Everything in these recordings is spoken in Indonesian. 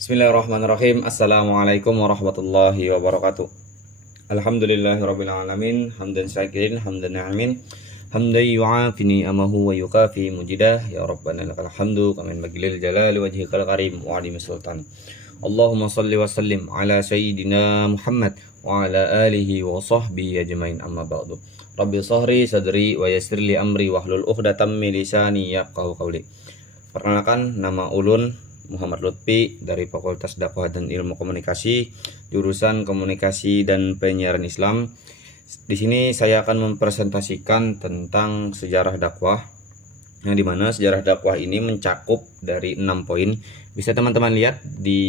Bismillahirrahmanirrahim. Assalamualaikum warahmatullahi wabarakatuh. Alhamdulillahirabbil alamin, hamdan syakirin, hamdan na'amin, hamdan yu'afini amahu wa yukafi mujidah. Ya Rabbana lakal hamdu kamin magilil jalali wajhikal karim wa adim sultan. Allahumma salli wa sallim ala sayyidina Muhammad wa ala alihi wa sahbihi ajmain, amma ba'du. Rabbi sahri sadri wa yassir li amri wahlul 'uqdatam min lisani yafqahu qawli. Perkenalkan, nama ulun Muhammad Lutfi dari Fakultas Dakwah dan Ilmu Komunikasi, jurusan Komunikasi dan Penyiaran Islam. Di sini saya akan mempresentasikan tentang sejarah dakwah, yang dimana sejarah dakwah ini mencakup dari 6 poin. Bisa teman-teman lihat di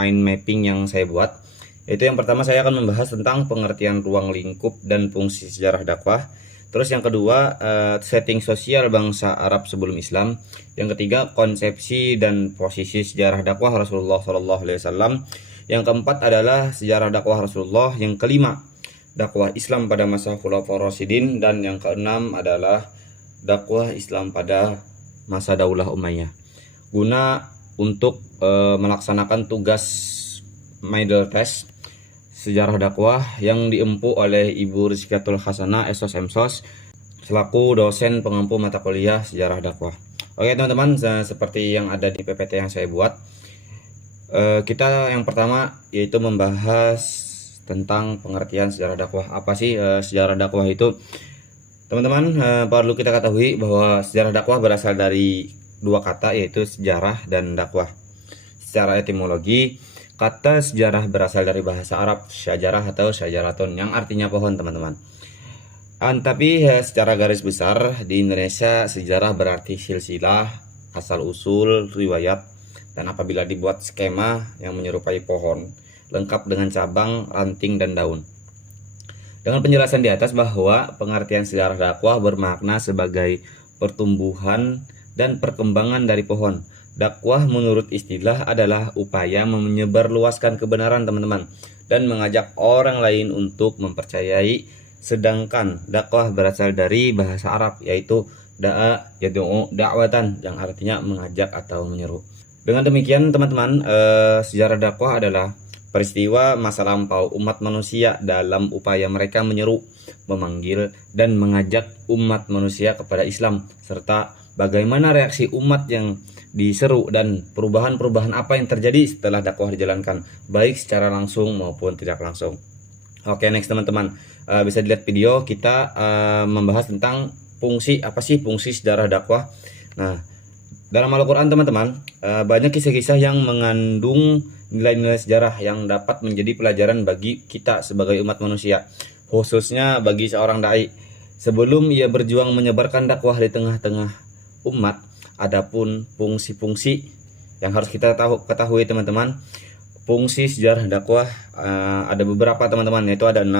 mind mapping yang saya buat. Itu yang pertama, saya akan membahas tentang pengertian ruang lingkup dan fungsi sejarah dakwah. Terus yang kedua, setting sosial bangsa Arab sebelum Islam. Yang ketiga, konsepsi dan posisi sejarah dakwah Rasulullah SAW. Yang keempat adalah sejarah dakwah Rasulullah. Yang kelima, dakwah Islam pada masa Khulafaur Rasyidin. Dan yang keenam adalah dakwah Islam pada masa Daulah Umayyah. Guna untuk melaksanakan tugas middle test sejarah dakwah yang diempu oleh Ibu Rizkiatul Hasanah SOS MSOS selaku dosen pengempu mata kuliah sejarah dakwah. Oke teman-teman, seperti yang ada di PPT yang saya buat, kita yang pertama yaitu membahas tentang pengertian sejarah dakwah. Apa sih sejarah dakwah itu? Teman-teman, perlu kita ketahui bahwa sejarah dakwah berasal dari dua kata, yaitu sejarah dan dakwah. Secara etimologi, kata sejarah berasal dari bahasa Arab syajarah atau syajaratun, yang artinya pohon, teman-teman. Tapi secara garis besar di Indonesia sejarah berarti silsilah, asal usul, riwayat, dan apabila dibuat skema yang menyerupai pohon, lengkap dengan cabang, ranting, dan daun. Dengan penjelasan di atas bahwa pengertian sejarah dakwah bermakna sebagai pertumbuhan dan perkembangan dari pohon. Dakwah menurut istilah adalah upaya menyebarluaskan kebenaran, teman-teman, dan mengajak orang lain untuk mempercayai. Sedangkan dakwah berasal dari bahasa Arab, yaitu da'a yad'u da'watan, yang artinya mengajak atau menyeru. Dengan demikian teman-teman, sejarah dakwah adalah peristiwa masa lampau umat manusia dalam upaya mereka menyeru, memanggil, dan mengajak umat manusia kepada Islam, serta bagaimana reaksi umat yang diseru dan perubahan-perubahan apa yang terjadi setelah dakwah dijalankan, baik secara langsung maupun tidak langsung. Oke, next teman-teman, bisa dilihat video kita membahas tentang fungsi, apa sih fungsi sejarah dakwah. Nah, dalam Al-Quran teman-teman, banyak kisah-kisah yang mengandung nilai-nilai sejarah yang dapat menjadi pelajaran bagi kita sebagai umat manusia, khususnya bagi seorang dai sebelum ia berjuang menyebarkan dakwah di tengah-tengah umat. Adapun fungsi-fungsi yang harus kita ketahui teman-teman, fungsi sejarah dakwah ada beberapa teman-teman, yaitu ada 6.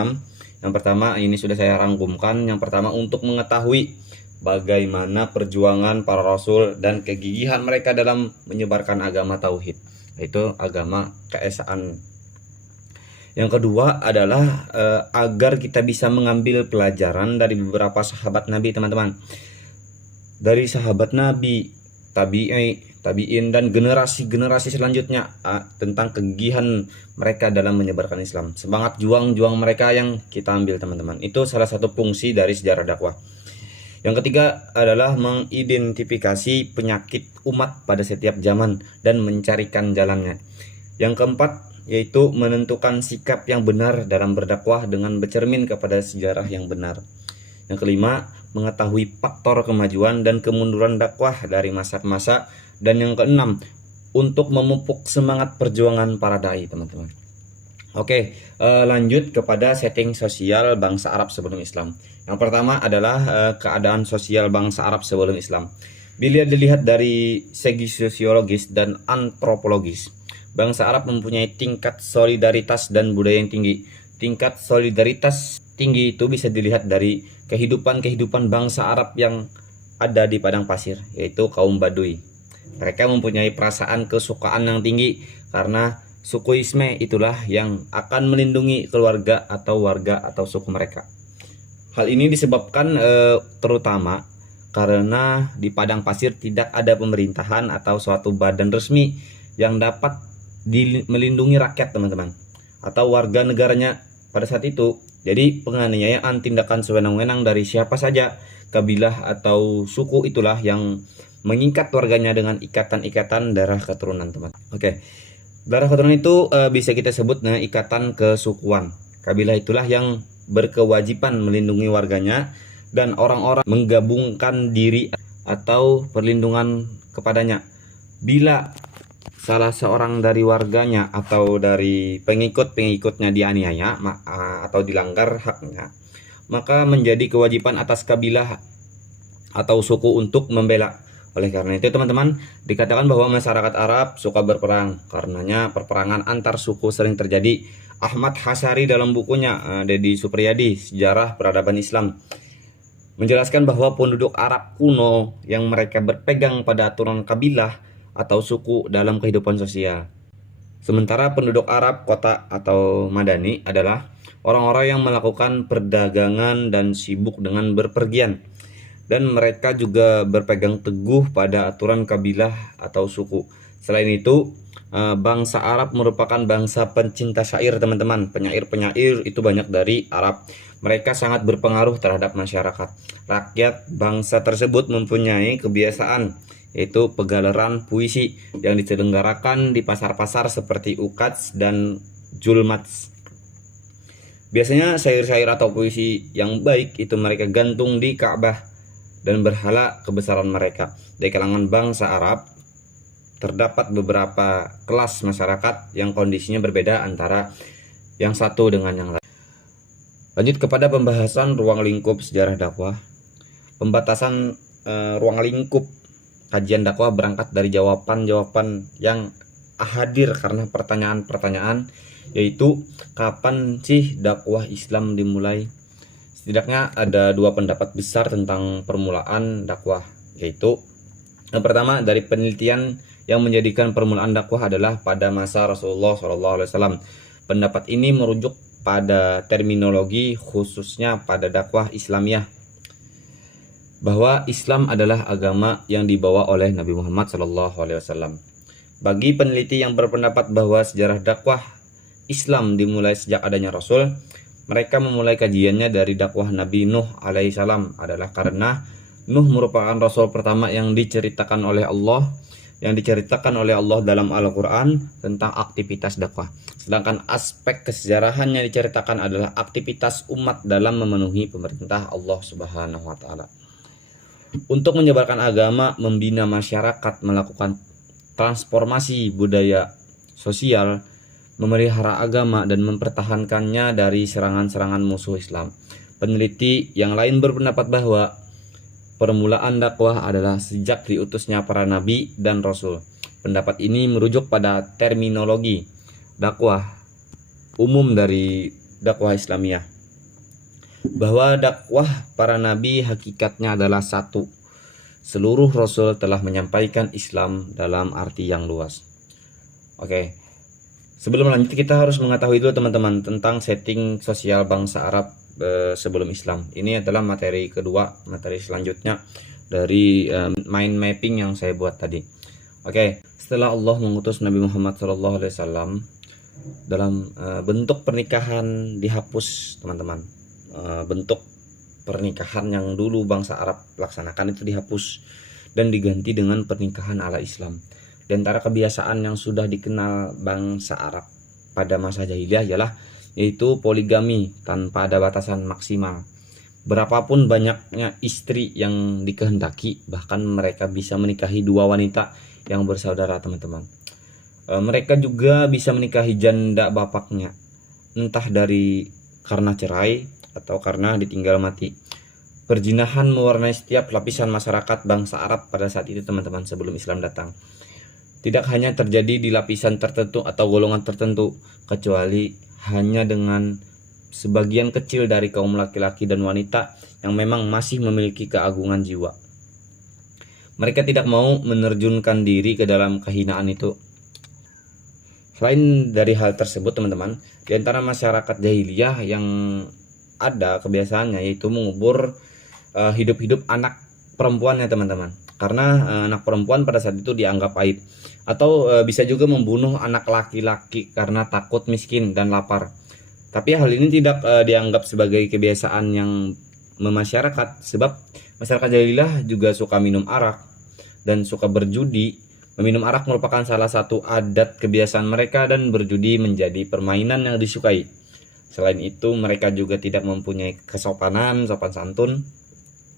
Yang pertama, ini sudah saya rangkumkan. Yang pertama, untuk mengetahui bagaimana perjuangan para rasul dan kegigihan mereka dalam menyebarkan agama tauhid, yaitu agama keesaan. Yang kedua adalah agar kita bisa mengambil pelajaran dari beberapa sahabat Nabi, teman-teman. Dari sahabat Nabi, tabi'in, dan generasi-generasi selanjutnya tentang kegigihan mereka dalam menyebarkan Islam. Semangat juang mereka yang kita ambil, teman-teman. Itu salah satu fungsi dari sejarah dakwah. Yang ketiga adalah mengidentifikasi penyakit umat pada setiap zaman dan mencarikan jalannya. Yang keempat yaitu menentukan sikap yang benar dalam berdakwah dengan bercermin kepada sejarah yang benar. Yang kelima, mengetahui faktor kemajuan dan kemunduran dakwah dari masa ke masa. Dan yang keenam, untuk memupuk semangat perjuangan para dai, teman-teman. Oke, lanjut kepada setting sosial bangsa Arab sebelum Islam. Yang pertama adalah keadaan sosial bangsa Arab sebelum Islam. Bila dilihat dari segi sosiologis dan antropologis, bangsa Arab mempunyai tingkat solidaritas dan budaya yang tinggi. Tingkat solidaritas tinggi itu bisa dilihat dari kehidupan bangsa Arab yang ada di padang pasir, yaitu kaum Baduy. Mereka mempunyai perasaan kesukaan yang tinggi karena sukuisme itulah yang akan melindungi keluarga atau warga atau suku mereka. Hal ini disebabkan terutama karena di padang pasir tidak ada pemerintahan atau suatu badan resmi yang dapat melindungi rakyat teman-teman, atau warga negaranya pada saat itu. Jadi penganiayaan, tindakan sewenang-wenang dari siapa saja, kabilah atau suku itulah yang mengikat warganya dengan ikatan-ikatan darah keturunan teman. Oke, darah keturunan itu bisa kita sebut ikatan kesukuan. Kabilah itulah yang berkewajiban melindungi warganya, dan orang-orang menggabungkan diri atau perlindungan kepadanya. Bila salah seorang dari warganya atau dari pengikut-pengikutnya dianiaya atau dilanggar haknya, maka menjadi kewajiban atas kabilah atau suku untuk membela. Oleh karena itu teman-teman, dikatakan bahwa masyarakat Arab suka berperang, karenanya perperangan antar suku sering terjadi. Ahmad Hasari dalam bukunya Dedi Supriyadi Sejarah Peradaban Islam menjelaskan bahwa penduduk Arab kuno yang mereka berpegang pada aturan kabilah atau suku dalam kehidupan sosial. Sementara penduduk Arab kota atau madani adalah orang-orang yang melakukan perdagangan dan sibuk dengan berpergian, dan mereka juga berpegang teguh pada aturan kabilah atau suku. Selain itu, bangsa Arab merupakan bangsa pencinta syair teman-teman. Penyair-penyair itu banyak dari Arab. Mereka sangat berpengaruh terhadap masyarakat. Rakyat bangsa tersebut mempunyai kebiasaan, yaitu pegalaran puisi yang diselenggarakan di pasar-pasar seperti Ukats dan Julmats. Biasanya syair-syair atau puisi yang baik itu mereka gantung di Ka'bah dan berhala kebesaran mereka. Di kalangan bangsa Arab terdapat beberapa kelas masyarakat yang kondisinya berbeda antara yang satu dengan yang lain. Lanjut kepada pembahasan ruang lingkup sejarah dakwah. Pembatasan ruang lingkup kajian dakwah berangkat dari jawaban-jawaban yang hadir karena pertanyaan-pertanyaan, yaitu kapan sih dakwah Islam dimulai? Setidaknya ada dua pendapat besar tentang permulaan dakwah, yaitu yang pertama dari penelitian yang menjadikan permulaan dakwah adalah pada masa Rasulullah SAW. Pendapat ini merujuk pada terminologi khususnya pada dakwah Islamiyah, bahwa Islam adalah agama yang dibawa oleh Nabi Muhammad SAW. Bagi peneliti yang berpendapat bahwa sejarah dakwah Islam dimulai sejak adanya Rasul, mereka memulai kajiannya dari dakwah Nabi Nuh alaihissalam, adalah karena Nuh merupakan Rasul pertama yang diceritakan oleh Allah dalam Al-Quran tentang aktivitas dakwah. Sedangkan aspek kesejarahannya diceritakan adalah aktivitas umat dalam memenuhi pemerintah Allah Subhanahu wa Ta'ala. Untuk menyebarkan agama, membina masyarakat, melakukan transformasi budaya sosial, memelihara agama, dan mempertahankannya dari serangan-serangan musuh Islam. Peneliti yang lain berpendapat bahwa permulaan dakwah adalah sejak diutusnya para nabi dan rasul. Pendapat ini merujuk pada terminologi dakwah umum dari dakwah Islamiyah, bahwa dakwah para nabi hakikatnya adalah satu. Seluruh rasul telah menyampaikan Islam dalam arti yang luas. Oke. Sebelum lanjut, kita harus mengetahui dulu teman-teman tentang setting sosial bangsa Arab sebelum Islam. Ini adalah materi kedua, materi selanjutnya dari mind mapping yang saya buat tadi. Oke, setelah Allah mengutus Nabi Muhammad SAW, dalam bentuk pernikahan dihapus teman-teman. Bentuk pernikahan yang dulu bangsa Arab laksanakan itu dihapus dan diganti dengan pernikahan ala Islam. Di antara kebiasaan yang sudah dikenal bangsa Arab pada masa jahiliyah ialah yaitu poligami tanpa ada batasan maksimal. Berapapun banyaknya istri yang dikehendaki, bahkan mereka bisa menikahi dua wanita yang bersaudara teman-teman. Mereka juga bisa menikahi janda bapaknya, entah karena cerai atau karena ditinggal mati. Perzinahan mewarnai setiap lapisan masyarakat bangsa Arab pada saat itu teman-teman, sebelum Islam datang. Tidak hanya terjadi di lapisan tertentu atau golongan tertentu, kecuali hanya dengan sebagian kecil dari kaum laki-laki dan wanita yang memang masih memiliki keagungan jiwa. Mereka tidak mau menerjunkan diri ke dalam kehinaan itu. Selain dari hal tersebut teman-teman, di antara masyarakat jahiliyah yang ada kebiasaannya yaitu mengubur hidup-hidup anak perempuannya teman-teman. karena anak perempuan pada saat itu dianggap aib. Atau bisa juga membunuh anak laki-laki karena takut miskin dan lapar. Tapi hal ini tidak dianggap sebagai kebiasaan yang memasyarakat, sebab masyarakat jahiliyah juga suka minum arak dan suka berjudi. Meminum arak merupakan salah satu adat kebiasaan mereka dan berjudi menjadi permainan yang disukai. Selain itu, mereka juga tidak mempunyai kesopanan, sopan santun.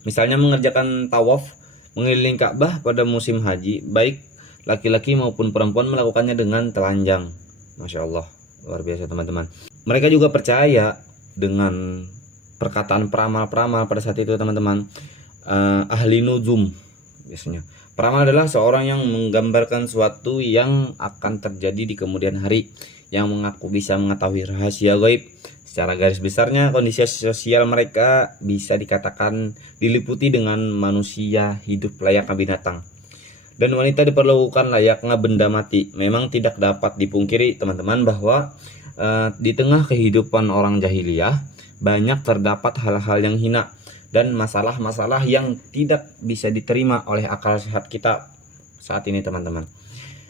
Misalnya mengerjakan tawaf mengelilingi Ka'bah pada musim haji, baik laki-laki maupun perempuan melakukannya dengan telanjang. Masya Allah, luar biasa teman-teman. Mereka juga percaya dengan perkataan peramal-peramal pada saat itu teman-teman. Ahli nujum biasanya. Peramal adalah seorang yang menggambarkan sesuatu yang akan terjadi di kemudian hari, yang mengaku bisa mengetahui rahasia gaib. Secara garis besarnya, kondisi sosial mereka bisa dikatakan diliputi dengan manusia hidup layaknya binatang, dan wanita diperlakukan layaknya benda mati. Memang tidak dapat dipungkiri teman-teman bahwa di tengah kehidupan orang jahiliyah banyak terdapat hal-hal yang hina dan masalah-masalah yang tidak bisa diterima oleh akal sehat kita saat ini teman-teman.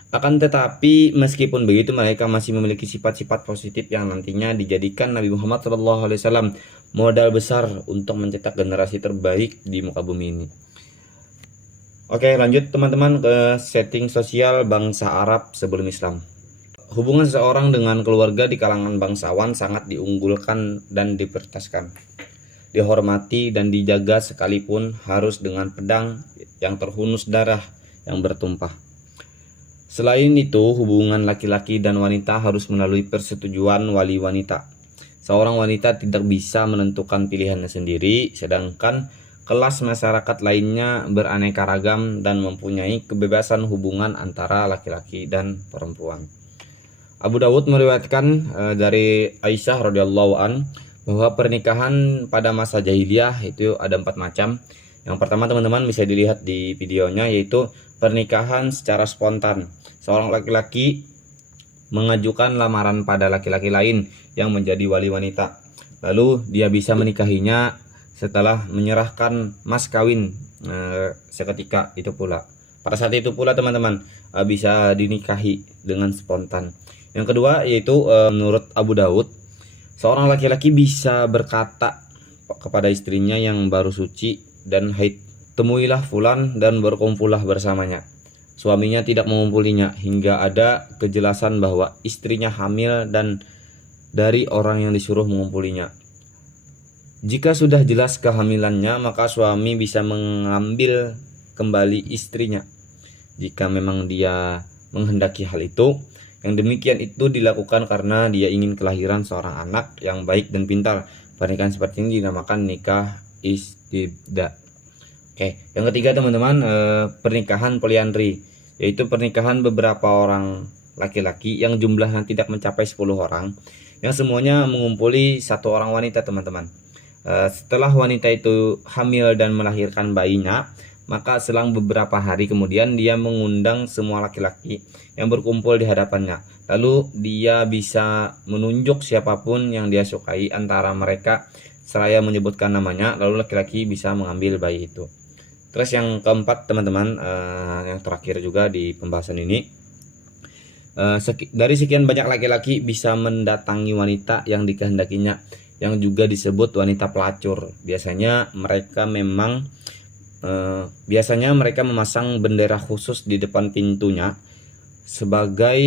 Akan tetapi meskipun begitu, mereka masih memiliki sifat-sifat positif yang nantinya dijadikan Nabi Muhammad SAW modal besar untuk mencetak generasi terbaik di muka bumi ini. Oke, lanjut teman-teman ke setting sosial bangsa Arab sebelum Islam. Hubungan seseorang dengan keluarga di kalangan bangsawan sangat diunggulkan dan diprioritaskan, dihormati dan dijaga, sekalipun harus dengan pedang yang terhunus darah yang bertumpah. Selain itu, hubungan laki-laki dan wanita harus melalui persetujuan wali wanita. Seorang wanita tidak bisa menentukan pilihannya sendiri, sedangkan kelas masyarakat lainnya beraneka ragam dan mempunyai kebebasan hubungan antara laki-laki dan perempuan. Abu Dawud meriwayatkan dari Aisyah radhiyallahu an bahwa pernikahan pada masa jahiliyah itu ada 4 macam. Yang pertama teman-teman bisa dilihat di videonya, yaitu pernikahan secara spontan. Seorang laki-laki mengajukan lamaran pada laki-laki lain yang menjadi wali wanita. Lalu dia bisa menikahinya setelah menyerahkan mas kawin seketika itu pula. Pada saat itu pula teman-teman bisa dinikahi dengan spontan. Yang kedua yaitu menurut Abu Dawud, seorang laki-laki bisa berkata kepada istrinya yang baru suci dan haid, temuilah fulan dan berkumpullah bersamanya. Suaminya tidak mengumpulinya hingga ada kejelasan bahwa istrinya hamil dan dari orang yang disuruh mengumpulinya. Jika sudah jelas kehamilannya, maka suami bisa mengambil kembali istrinya jika memang dia menghendaki hal itu. Yang demikian itu dilakukan karena dia ingin kelahiran seorang anak yang baik dan pintar. Pernikahan seperti ini dinamakan nikah istibda. Oke, yang ketiga teman-teman, pernikahan poliandri, yaitu pernikahan beberapa orang laki-laki yang jumlahnya tidak mencapai 10 orang, yang semuanya mengumpuli satu orang wanita teman-teman. Setelah wanita itu hamil dan melahirkan bayinya, maka selang beberapa hari kemudian dia mengundang semua laki-laki yang berkumpul di hadapannya. Lalu dia bisa menunjuk siapapun yang dia sukai antara mereka seraya menyebutkan namanya, lalu laki-laki bisa mengambil bayi itu. Terus yang keempat teman-teman, yang terakhir juga di pembahasan ini, dari sekian banyak laki-laki bisa mendatangi wanita yang dikehendakinya, yang juga disebut wanita pelacur. Biasanya mereka memasang bendera khusus di depan pintunya sebagai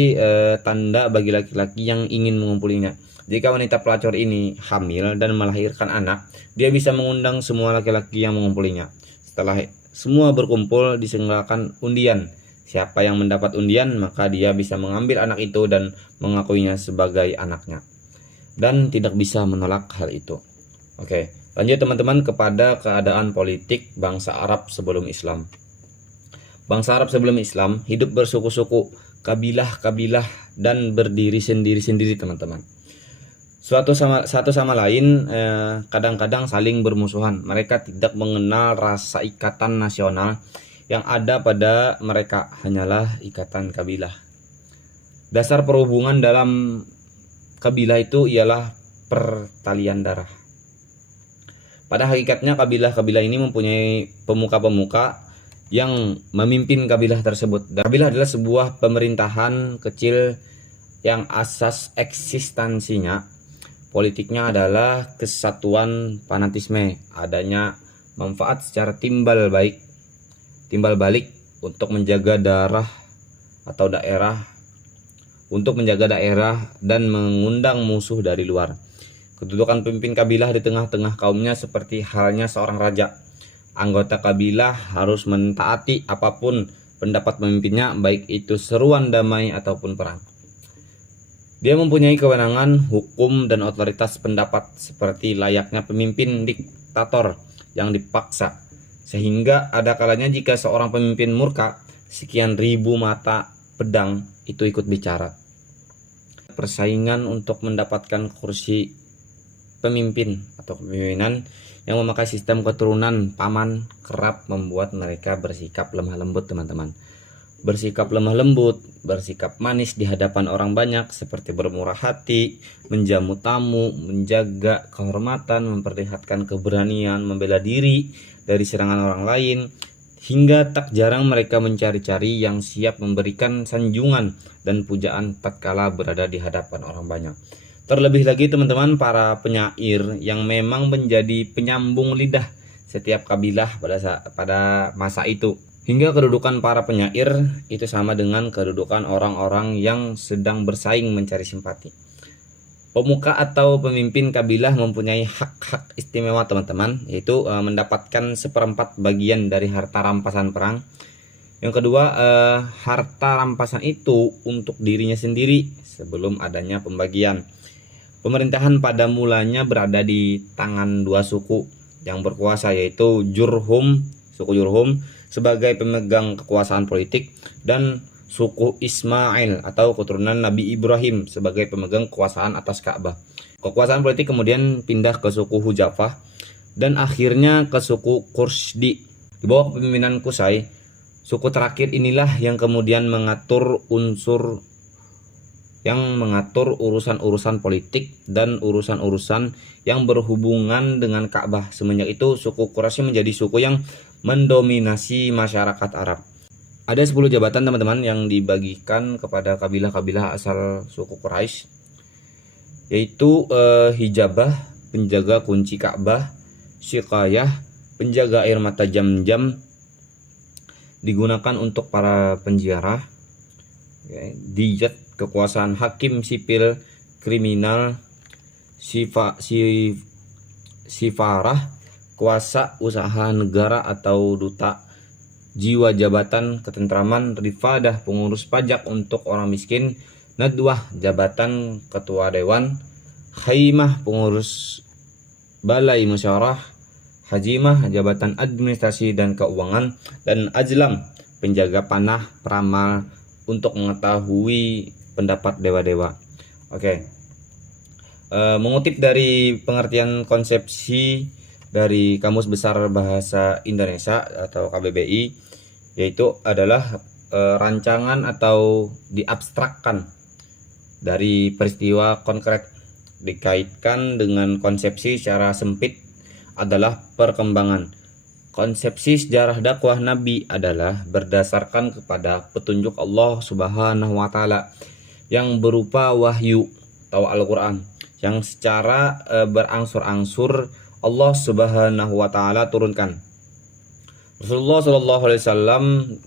tanda bagi laki-laki yang ingin mengumpulinya. Jika wanita pelacur ini hamil dan melahirkan anak, dia bisa mengundang semua laki-laki yang mengumpulinya. Setelah semua berkumpul, diselenggarakan undian. Siapa yang mendapat undian, maka dia bisa mengambil anak itu dan mengakuinya sebagai anaknya, dan tidak bisa menolak hal itu. Oke, lanjut teman-teman kepada keadaan politik bangsa Arab sebelum Islam. Bangsa Arab sebelum Islam hidup bersuku-suku, kabilah-kabilah, dan berdiri sendiri-sendiri teman-teman. Satu sama lain kadang-kadang saling bermusuhan. Mereka tidak mengenal rasa ikatan nasional. Yang ada pada mereka hanyalah ikatan kabilah. Dasar perhubungan dalam kabilah itu ialah pertalian darah. Pada hakikatnya kabilah-kabilah ini mempunyai pemuka-pemuka yang memimpin kabilah tersebut. Dan kabilah adalah sebuah pemerintahan kecil yang asas eksistensinya politiknya adalah kesatuan fanatisme, adanya manfaat secara timbal balik untuk menjaga daerah dan mengundang musuh dari luar. Kedudukan pemimpin kabilah di tengah-tengah kaumnya seperti halnya seorang raja. Anggota kabilah harus mentaati apapun pendapat pemimpinnya, baik itu seruan damai ataupun perang. Dia mempunyai kewenangan hukum dan otoritas pendapat seperti layaknya pemimpin diktator yang dipaksa, sehingga ada kalanya jika seorang pemimpin murka, sekian ribu mata pedang itu ikut bicara. Persaingan untuk mendapatkan kursi pemimpin atau kepemimpinan yang memakai sistem keturunan paman kerap membuat mereka bersikap lemah lembut, teman-teman. Bersikap lemah lembut, bersikap manis di hadapan orang banyak, seperti bermurah hati, menjamu tamu, menjaga kehormatan, memperlihatkan keberanian, membela diri dari serangan orang lain, hingga tak jarang mereka mencari-cari yang siap memberikan sanjungan dan pujaan tatkala berada di hadapan orang banyak. Terlebih lagi teman-teman, para penyair yang memang menjadi penyambung lidah setiap kabilah pada masa itu. Hingga kedudukan para penyair itu sama dengan kedudukan orang-orang yang sedang bersaing mencari simpati. Pemuka atau pemimpin kabilah mempunyai hak-hak istimewa, teman-teman, yaitu mendapatkan 1/4 bagian dari harta rampasan perang. Yang kedua, harta rampasan itu untuk dirinya sendiri sebelum adanya pembagian. Pemerintahan pada mulanya berada di tangan dua suku yang berkuasa, yaitu suku Jurhum sebagai pemegang kekuasaan politik, dan suku Ismail atau keturunan Nabi Ibrahim sebagai pemegang kekuasaan atas Ka'bah. Kekuasaan politik kemudian pindah ke suku Hujafah dan akhirnya ke suku Qurshdi. Di bawah kepemimpinan Qusay, suku terakhir inilah yang kemudian mengatur urusan-urusan politik dan urusan-urusan yang berhubungan dengan Ka'bah. Semenjak itu suku Quraisy menjadi suku yang mendominasi masyarakat Arab. Ada 10 jabatan teman-teman yang dibagikan kepada kabilah-kabilah asal suku Quraisy, yaitu hijabah, penjaga kunci Ka'bah, siqayah, penjaga air mata Jam-Jam, digunakan untuk para penziarah, diyat, kekuasaan hakim sipil kriminal, sifarah, kuasa usaha negara atau duta, jiwa jabatan ketentraman, rifadah, pengurus pajak untuk orang miskin, nadwah, jabatan ketua dewan, khaimah, pengurus balai musyawarah, hajimah, jabatan administrasi dan keuangan, dan ajlam, penjaga panah, peramal untuk mengetahui pendapat dewa-dewa. Mengutip dari pengertian konsepsi dari Kamus Besar Bahasa Indonesia atau KBBI, yaitu adalah rancangan atau diabstrakkan dari peristiwa konkret, dikaitkan dengan konsepsi secara sempit adalah perkembangan. Konsepsi sejarah dakwah Nabi adalah berdasarkan kepada petunjuk Allah Subhanahu wa Ta'ala yang berupa wahyu atau Al-Quran, yang secara berangsur-angsur Allah Subhanahu wa Ta'ala turunkan. Rasulullah Shallallahu Alaihi Wasallam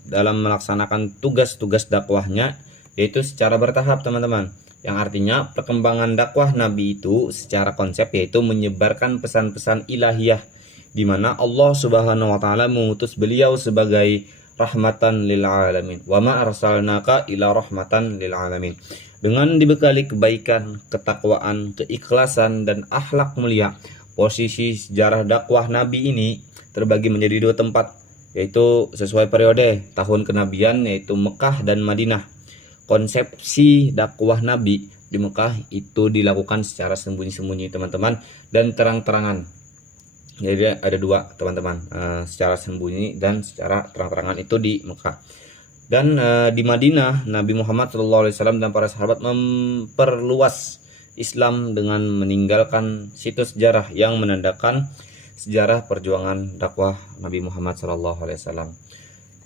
dalam melaksanakan tugas-tugas dakwahnya, yaitu secara bertahap, teman-teman, yang artinya perkembangan dakwah Nabi itu secara konsep yaitu menyebarkan pesan-pesan ilahiyah, di mana Allah Subhanahu wa Ta'ala mengutus beliau sebagai rahmatan lil alamin. Wa ma arsalnaka ila rahmatan lil alamin. Dengan dibekali kebaikan, ketakwaan, keikhlasan dan akhlak mulia, posisi sejarah dakwah Nabi ini terbagi menjadi 2 tempat, yaitu sesuai periode tahun kenabian, yaitu Mekah dan Madinah. Konsepsi dakwah Nabi di Mekah itu dilakukan secara sembunyi-sembunyi, teman-teman, dan terang-terangan. Jadi ada 2, teman-teman, secara sembunyi dan secara terang-terangan itu di Mekah. Dan di Madinah, Nabi Muhammad SAW dan para sahabat memperluas Islam dengan meninggalkan situs sejarah yang menandakan sejarah perjuangan dakwah Nabi Muhammad SAW.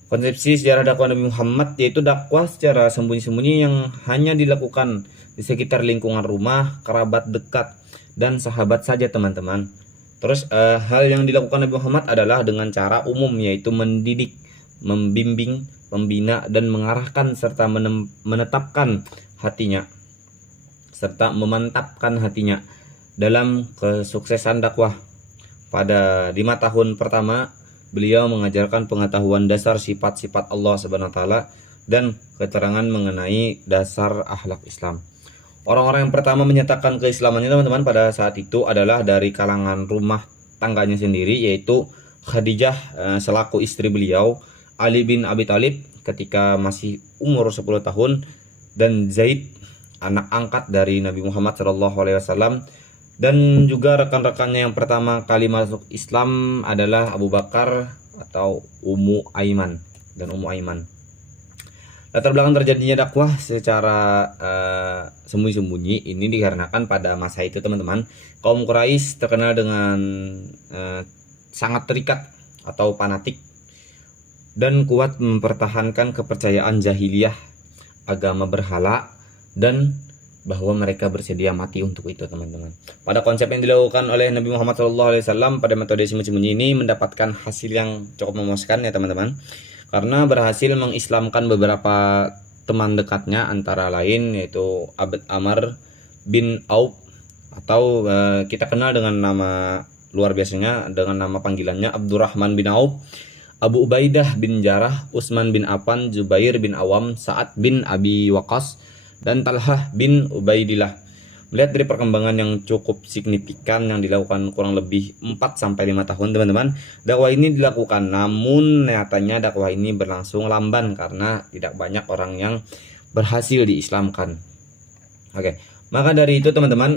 Konsepsi sejarah dakwah Nabi Muhammad yaitu dakwah secara sembunyi-sembunyi yang hanya dilakukan di sekitar lingkungan rumah, kerabat dekat, dan sahabat saja teman-teman. Terus hal yang dilakukan Nabi Muhammad adalah dengan cara umum, yaitu mendidik, membimbing, membina, dan mengarahkan serta menetapkan hatinya serta memantapkan hatinya dalam kesuksesan dakwah. Pada 5 tahun pertama, beliau mengajarkan pengetahuan dasar sifat-sifat Allah Subhanahu wa taala dan keterangan mengenai dasar akhlak Islam. Orang-orang yang pertama menyatakan keislamannya teman-teman pada saat itu adalah dari kalangan rumah tangganya sendiri, yaitu Khadijah selaku istri beliau, Ali bin Abi Thalib ketika masih umur 10 tahun, dan Zaid anak angkat dari Nabi Muhammad SAW. Dan juga rekan-rekannya yang pertama kali masuk Islam adalah Abu Bakar atau Ummu Aiman dan Ummu Aiman. Latar belakang terjadinya dakwah secara sembunyi-sembunyi ini dikarenakan pada masa itu teman-teman, kaum Quraisy terkenal dengan sangat terikat atau fanatik dan kuat mempertahankan kepercayaan jahiliyah, agama berhala, dan bahwa mereka bersedia mati untuk itu teman-teman. Pada konsep yang dilakukan oleh Nabi Muhammad SAW pada metode sembunyi ini mendapatkan hasil yang cukup memuaskan ya teman-teman, karena berhasil mengislamkan beberapa teman dekatnya, antara lain yaitu Abd Amr bin Auf atau kita kenal dengan nama luar biasanya dengan nama panggilannya Abdurrahman bin Auf, Abu Ubaidah bin Jarrah, Utsman bin Affan, Zubair bin Awam, Sa'ad bin Abi Waqqas, dan Talhah bin Ubaidillah. Melihat dari perkembangan yang cukup signifikan yang dilakukan kurang lebih 4-5 tahun teman-teman, dakwah ini dilakukan, namun nyatanya dakwah ini berlangsung lamban karena tidak banyak orang yang berhasil diislamkan. Oke, maka dari itu teman-teman,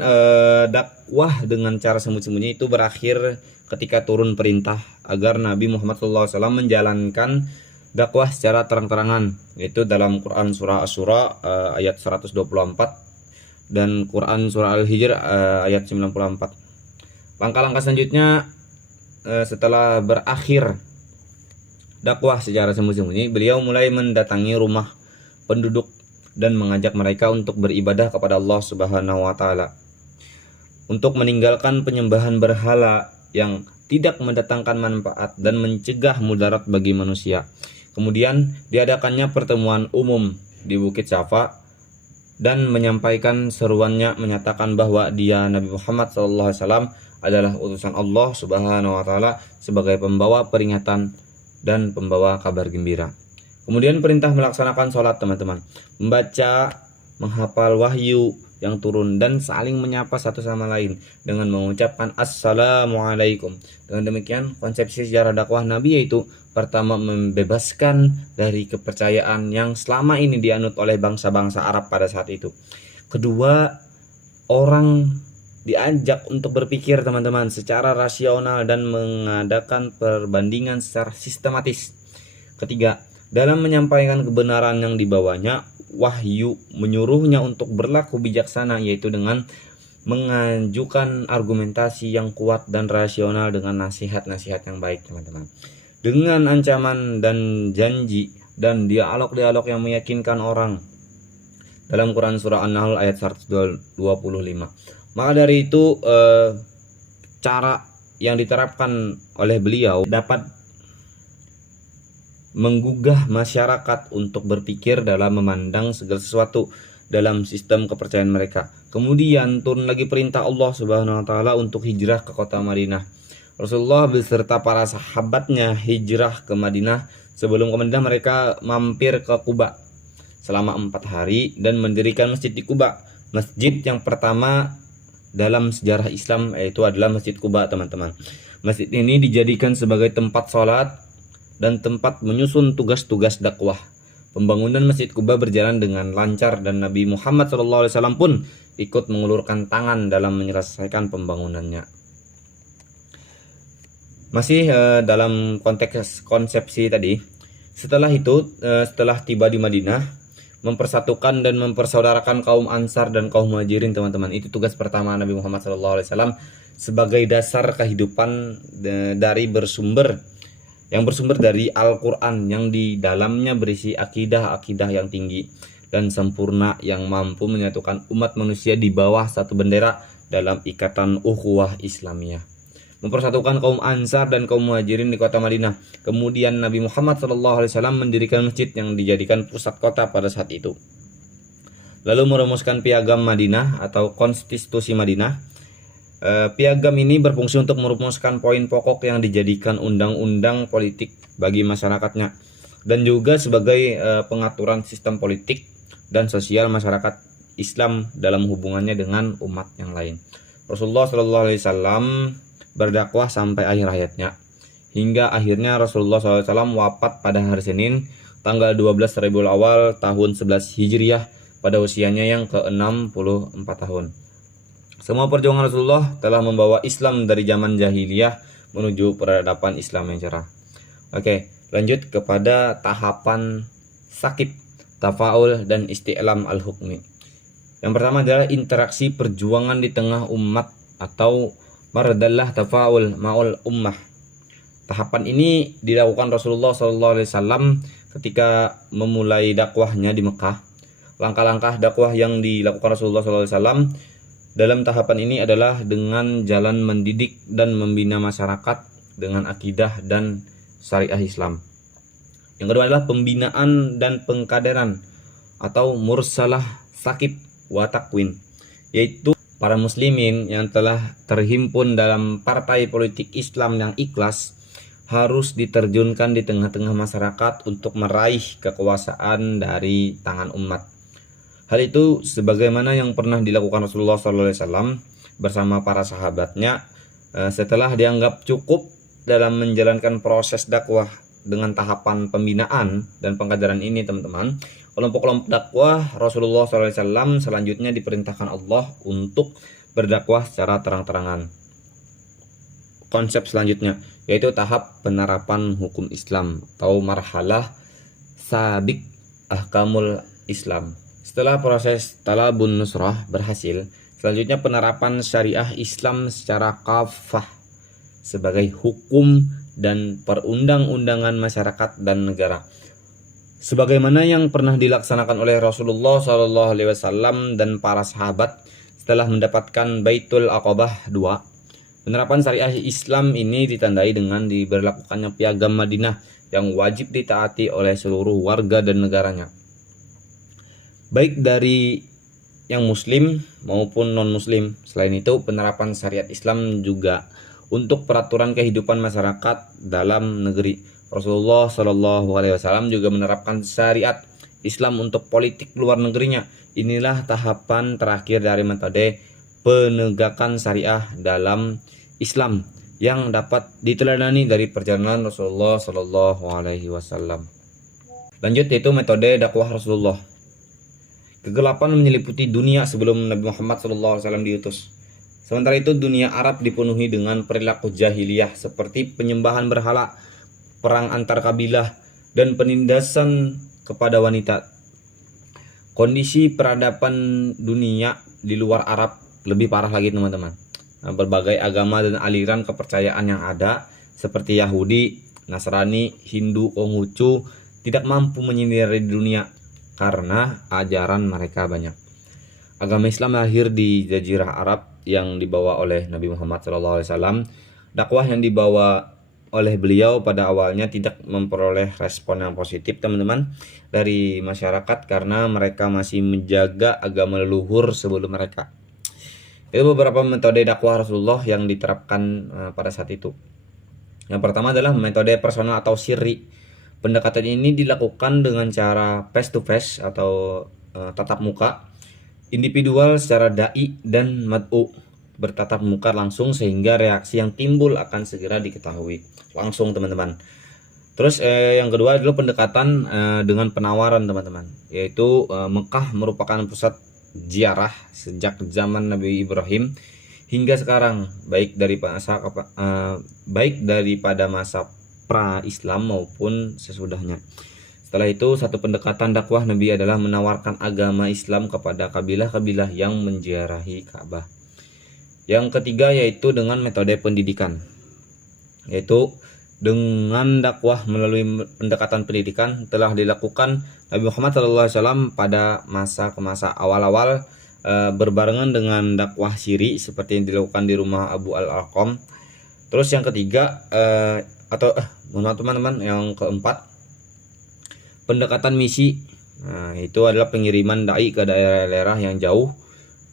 dakwah dengan cara sembunyi-sembunyi itu berakhir ketika turun perintah agar Nabi Muhammad SAW menjalankan dakwah secara terang-terangan, yaitu dalam Quran surah Asy-Syura ayat 124 dan Quran surah Al-Hijr ayat 94. Langkah-langkah selanjutnya setelah berakhir dakwah secara sembunyi-sembunyi, beliau mulai mendatangi rumah penduduk dan mengajak mereka untuk beribadah kepada Allah Subhanahu wa taala, untuk meninggalkan penyembahan berhala yang tidak mendatangkan manfaat dan mencegah mudarat bagi manusia. Kemudian diadakannya pertemuan umum di Bukit Syafa dan menyampaikan seruannya menyatakan bahwa dia Nabi Muhammad SAW adalah utusan Allah Subhanahu wa taala sebagai pembawa peringatan dan pembawa kabar gembira. Kemudian perintah melaksanakan sholat teman-teman, membaca, menghafal wahyu yang turun, dan saling menyapa satu sama lain dengan mengucapkan Assalamualaikum. Dengan demikian, konsepsi sejarah dakwah Nabi yaitu pertama membebaskan dari kepercayaan yang selama ini dianut oleh bangsa-bangsa Arab pada saat itu. Kedua, orang diajak untuk berpikir teman-teman secara rasional dan mengadakan perbandingan secara sistematis. Ketiga, dalam menyampaikan kebenaran yang dibawanya, wahyu menyuruhnya untuk berlaku bijaksana, yaitu dengan mengajukan argumentasi yang kuat dan rasional dengan nasihat-nasihat yang baik teman-teman, dengan ancaman dan janji dan dialog-dialog yang meyakinkan orang dalam Quran surah An-Nahl ayat 125. Maka dari itu cara yang diterapkan oleh beliau dapat menggugah masyarakat untuk berpikir dalam memandang segala sesuatu dalam sistem kepercayaan mereka. Kemudian turun lagi perintah Allah Subhanahu wa taala untuk hijrah ke kota Madinah. Rasulullah beserta para sahabatnya hijrah ke Madinah. Sebelum ke Madinah mereka mampir ke Quba selama 4 hari dan mendirikan masjid di Quba. Masjid yang pertama dalam sejarah Islam yaitu adalah Masjid Quba teman-teman. Masjid ini dijadikan sebagai tempat sholat dan tempat menyusun tugas-tugas dakwah. Pembangunan Masjid Quba berjalan dengan lancar dan Nabi Muhammad SAW pun ikut mengulurkan tangan dalam menyelesaikan pembangunannya. Masih dalam konteks konsepsi tadi, setelah itu setelah tiba di Madinah, mempersatukan dan mempersaudarakan kaum Ansar dan kaum Muhajirin teman-teman. Itu tugas pertama Nabi Muhammad SAW sebagai dasar kehidupan dari bersumber yang bersumber dari Al-Quran, yang di dalamnya berisi akidah-akidah yang tinggi dan sempurna yang mampu menyatukan umat manusia di bawah satu bendera dalam ikatan ukhuwah Islamiyah, mempersatukan kaum Ansar dan kaum Muhajirin di kota Madinah. Kemudian Nabi Muhammad SAW mendirikan masjid yang dijadikan pusat kota pada saat itu, lalu merumuskan Piagam Madinah atau Konstitusi Madinah. Piagam ini berfungsi untuk merumuskan poin pokok yang dijadikan undang-undang politik bagi masyarakatnya, dan juga sebagai pengaturan sistem politik dan sosial masyarakat Islam dalam hubungannya dengan umat yang lain. Rasulullah SAW berdakwah sampai akhir hayatnya, hingga akhirnya Rasulullah SAW wafat pada hari Senin tanggal 12 Rabiul Awal tahun 11 Hijriah pada usianya yang ke-64 tahun. Semua perjuangan Rasulullah telah membawa Islam dari zaman jahiliyah menuju peradaban Islam yang cerah. Oke, lanjut kepada tahapan sakit, tafaul, dan isti'lam al-hukmi. Yang pertama adalah interaksi perjuangan di tengah umat atau mardallah tafaul ma'ul ummah. Tahapan ini dilakukan Rasulullah SAW ketika memulai dakwahnya di Mekah. Langkah-langkah dakwah yang dilakukan Rasulullah SAW dalam tahapan ini adalah dengan jalan mendidik dan membina masyarakat dengan akidah dan syariah Islam. Yang kedua adalah pembinaan dan pengkaderan atau mursalah sakit wa takwin, yaitu para muslimin yang telah terhimpun dalam partai politik Islam yang ikhlas harus diterjunkan di tengah-tengah masyarakat untuk meraih kekuasaan dari tangan umat. Hal itu sebagaimana yang pernah dilakukan Rasulullah SAW bersama para sahabatnya setelah dianggap cukup dalam menjalankan proses dakwah dengan tahapan pembinaan dan pengkaderan ini, teman-teman. Kelompok-kelompok dakwah Rasulullah SAW selanjutnya diperintahkan Allah untuk berdakwah secara terang-terangan. Konsep selanjutnya yaitu tahap penerapan hukum Islam atau marhalah sabik ahkamul Islam. Setelah proses talabun nusrah berhasil, selanjutnya penerapan syariah Islam secara kafah sebagai hukum dan perundang-undangan masyarakat dan negara, sebagaimana yang pernah dilaksanakan oleh Rasulullah SAW dan para sahabat setelah mendapatkan Baitul Aqabah II. Penerapan syariah Islam ini ditandai dengan diberlakukannya Piagam Madinah yang wajib ditaati oleh seluruh warga dan negaranya, baik dari yang muslim maupun non-muslim. Selain itu, penerapan syariat Islam juga untuk peraturan kehidupan masyarakat dalam negeri. Rasulullah SAW juga menerapkan syariat Islam untuk politik luar negerinya. Inilah tahapan terakhir dari metode penegakan syariah dalam Islam yang dapat diteladani dari perjalanan Rasulullah SAW. Lanjut, yaitu metode dakwah Rasulullah. Kegelapan menyeliputi dunia sebelum Nabi Muhammad SAW diutus. Sementara itu dunia Arab dipenuhi dengan perilaku jahiliyah seperti penyembahan berhala, perang antar kabilah, dan penindasan kepada wanita. Kondisi peradaban dunia di luar Arab lebih parah lagi, teman-teman. Berbagai agama dan aliran kepercayaan yang ada seperti Yahudi, Nasrani, Hindu, Konghucu tidak mampu menyindir di dunia karena ajaran mereka banyak. Agama Islam lahir di Jazirah Arab yang dibawa oleh Nabi Muhammad SAW. Dakwah yang dibawa oleh beliau pada awalnya tidak memperoleh respon yang positif, teman-teman, dari masyarakat karena mereka masih menjaga agama leluhur sebelum mereka. Itu beberapa metode dakwah Rasulullah yang diterapkan pada saat itu. Yang pertama adalah metode personal atau sirri. Pendekatan ini dilakukan dengan cara face to face atau tatap muka, individual secara dai dan mad'u, bertatap muka langsung sehingga reaksi yang timbul akan segera diketahui langsung, teman-teman. Terus yang kedua adalah pendekatan dengan penawaran, teman-teman, yaitu Mekah merupakan pusat ziarah sejak zaman Nabi Ibrahim hingga sekarang, baik daripada masa pra-Islam maupun sesudahnya. Setelah itu, satu pendekatan dakwah Nabi adalah menawarkan agama Islam kepada kabilah-kabilah yang menziarahi Ka'bah. Yang ketiga yaitu dengan metode pendidikan, yaitu dengan dakwah melalui pendekatan pendidikan telah dilakukan Nabi Muhammad SAW pada masa ke masa awal-awal, berbarengan dengan dakwah syiri seperti yang dilakukan di rumah Abu Al-Arqam. Terus yang ketiga, teman-teman, yang keempat, pendekatan misi. Nah, itu adalah pengiriman dai ke daerah-daerah yang jauh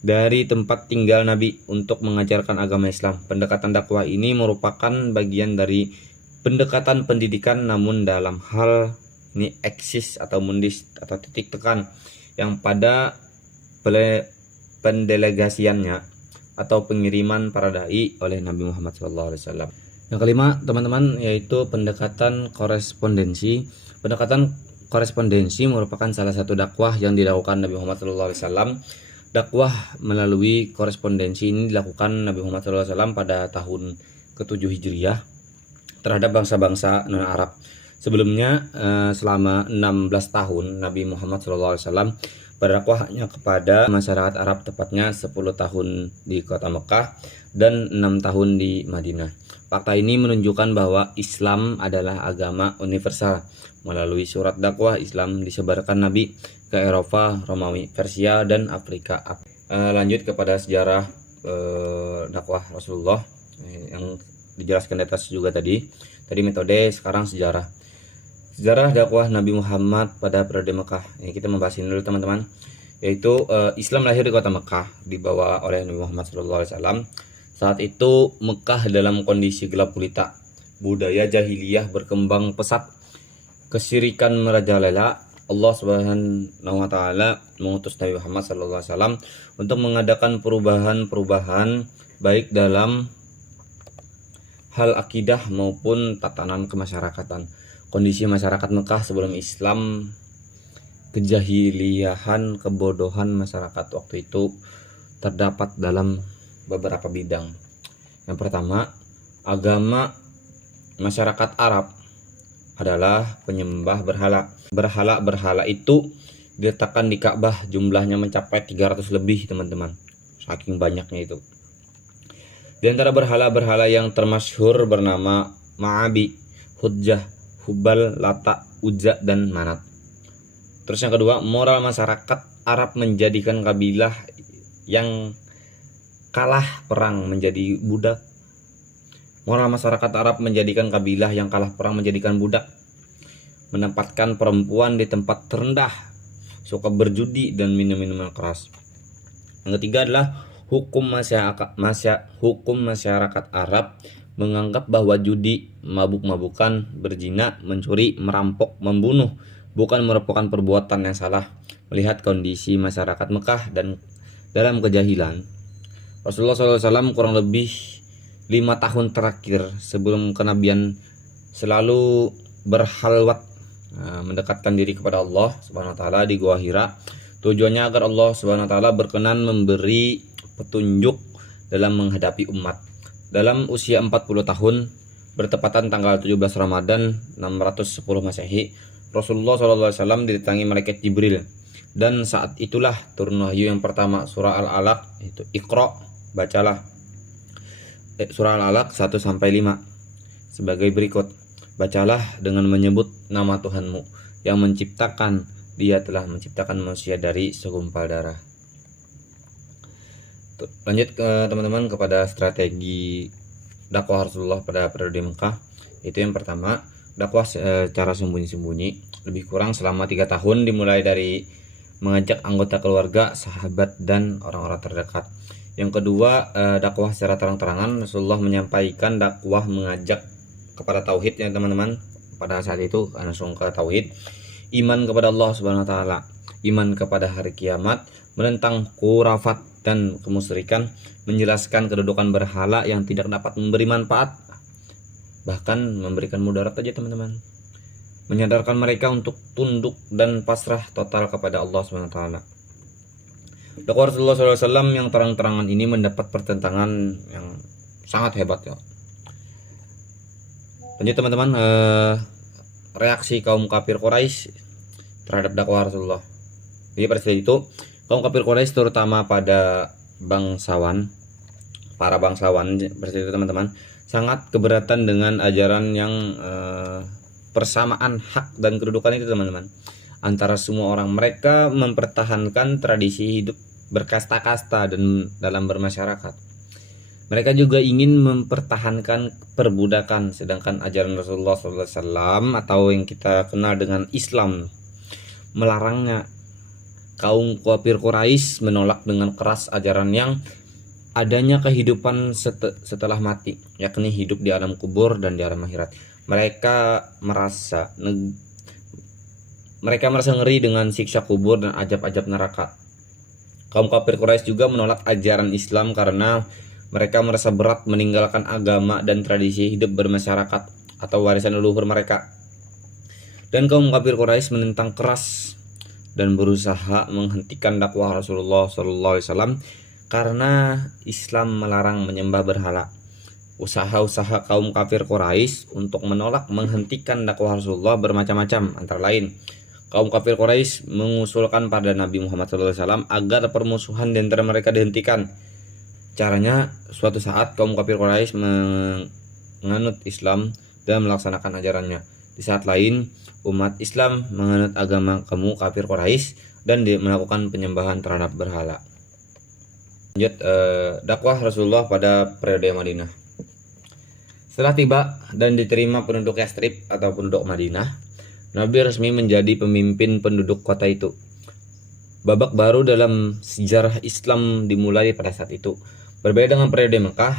dari tempat tinggal Nabi untuk mengajarkan agama Islam. Pendekatan dakwah ini merupakan bagian dari pendekatan pendidikan, namun dalam hal ini eksis atau mundis atau titik tekan yang pada pendelegasiannya atau pengiriman para dai oleh Nabi Muhammad SAW. Yang kelima, teman-teman, yaitu pendekatan korespondensi. Pendekatan korespondensi merupakan salah satu dakwah yang dilakukan Nabi Muhammad SAW. Dakwah melalui korespondensi ini dilakukan Nabi Muhammad SAW pada tahun ke-7 Hijriah terhadap bangsa-bangsa non-Arab. Sebelumnya, selama 16 tahun Nabi Muhammad SAW berdakwah hanya kepada masyarakat Arab, tepatnya 10 tahun di kota Mekah dan 6 tahun di Madinah. Fakta ini menunjukkan bahwa Islam adalah agama universal. Melalui surat dakwah, Islam disebarkan Nabi ke Eropa, Romawi, Persia, dan Afrika. Lanjut kepada sejarah dakwah Rasulullah yang dijelaskan di atas juga tadi metode, sekarang sejarah dakwah Nabi Muhammad pada periode Mekah. Ini kita membahas ini dulu, teman-teman, yaitu Islam lahir di kota Mekah dibawa oleh Nabi Muhammad SAW. Saat itu Mekah dalam kondisi gelap gulita, budaya jahiliyah berkembang pesat, kesyirikan merajalela. Allah Subhanahu wa taala mengutus Nabi Muhammad SAW untuk mengadakan perubahan baik dalam hal akidah maupun tatanan kemasyarakatan. Kondisi masyarakat Mekah sebelum Islam, kejahiliahan, kebodohan masyarakat waktu itu terdapat dalam beberapa bidang. Yang pertama, agama masyarakat Arab adalah penyembah berhala. Berhala itu diletakkan di Ka'bah, jumlahnya mencapai 300 lebih, teman-teman. Saking banyaknya itu. Di antara berhala-berhala yang termasyhur bernama Ma'abi, Hujjah, Hubal, Lata, Uzza, dan Manat. Terus yang kedua, moral masyarakat Arab menjadikan kabilah yang kalah perang menjadi budak. Moral masyarakat Arab menjadikan kabilah yang kalah perang menjadikan budak. Menempatkan perempuan di tempat terendah, suka berjudi dan minum-minuman keras. Yang ketiga adalah hukum masyarakat Arab menganggap bahwa judi, mabuk-mabukan, berzina, mencuri, merampok, membunuh bukan merupakan perbuatan yang salah. Melihat kondisi masyarakat Mekah dan dalam kejahilan, Rasulullah SAW kurang lebih 5 tahun terakhir sebelum kenabian selalu berhalwat, mendekatkan diri kepada Allah Subhanahu wa taala di Gua Hira. Tujuannya agar Allah Subhanahu wa taala berkenan memberi petunjuk dalam menghadapi umat. Dalam usia 40 tahun, bertepatan tanggal 17 Ramadan 610 Masehi, Rasulullah SAW didatangi malaikat Jibril, dan saat itulah turun wahyu yang pertama, surah Al-Alaq, yaitu Iqra, bacalah. Surah Al-Alaq 1-5 sebagai berikut: bacalah dengan menyebut nama Tuhanmu yang menciptakan, Dia telah menciptakan manusia dari segumpal darah. Lanjut ke teman-teman kepada strategi dakwah Rasulullah pada periode Mekah. Itu yang pertama, dakwah secara sembunyi-sembunyi, lebih kurang selama 3 tahun, dimulai dari mengajak anggota keluarga, sahabat, dan orang-orang terdekat. Yang kedua, dakwah secara terang-terangan. Rasulullah menyampaikan dakwah mengajak kepada tauhid, ya teman-teman. Pada saat itu langsung ke tauhid, iman kepada Allah Subhanahu wa taala, iman kepada hari kiamat, menentang khurafat dan kemusyrikan, menjelaskan kedudukan berhala yang tidak dapat memberi manfaat, bahkan memberikan mudarat aja, teman-teman. Menyadarkan mereka untuk tunduk dan pasrah total kepada Allah Subhanahu wa taala. Dakwah Rasulullah SAW yang terang-terangan ini mendapat pertentangan yang sangat hebat, ya. Lanjut teman-teman, reaksi kaum kafir Quraisy terhadap dakwah Rasulullah. Jadi pada saat itu kaum kafir Quraisy, terutama pada para bangsawan pada saat itu, teman-teman, sangat keberatan dengan ajaran yang persamaan hak dan kedudukan itu teman-teman, antara semua orang. Mereka mempertahankan tradisi hidup berkasta-kasta dan dalam bermasyarakat. Mereka juga ingin mempertahankan perbudakan, sedangkan ajaran Rasulullah SAW atau yang kita kenal dengan Islam melarangnya. Kaum kafir Quraisy menolak dengan keras ajaran yang adanya kehidupan setelah mati, yakni hidup di alam kubur dan di alam akhirat. Mereka merasa ngeri dengan siksa kubur dan ajab-ajab neraka. Kaum kafir Quraisy juga menolak ajaran Islam karena mereka merasa berat meninggalkan agama dan tradisi hidup bermasyarakat atau warisan leluhur mereka. Dan kaum kafir Quraisy menentang keras dan berusaha menghentikan dakwah Rasulullah SAW karena Islam melarang menyembah berhala. Usaha-usaha kaum kafir Quraisy untuk menolak menghentikan dakwah Rasulullah bermacam-macam, antara lain kaum kafir Quraisy mengusulkan pada Nabi Muhammad SAW agar permusuhan di antara mereka dihentikan. Caranya, suatu saat kaum kafir Quraisy menganut Islam dan melaksanakan ajarannya. Di saat lain, umat Islam menganut agama kaum kafir Quraisy dan melakukan penyembahan terhadap berhala. Lanjut, dakwah Rasulullah pada periode Madinah. Setelah tiba dan diterima penduduk Yastrib atau penduduk Madinah, Nabi resmi menjadi pemimpin penduduk kota itu. Babak baru dalam sejarah Islam dimulai pada saat itu. Berbeda dengan periode Mekah,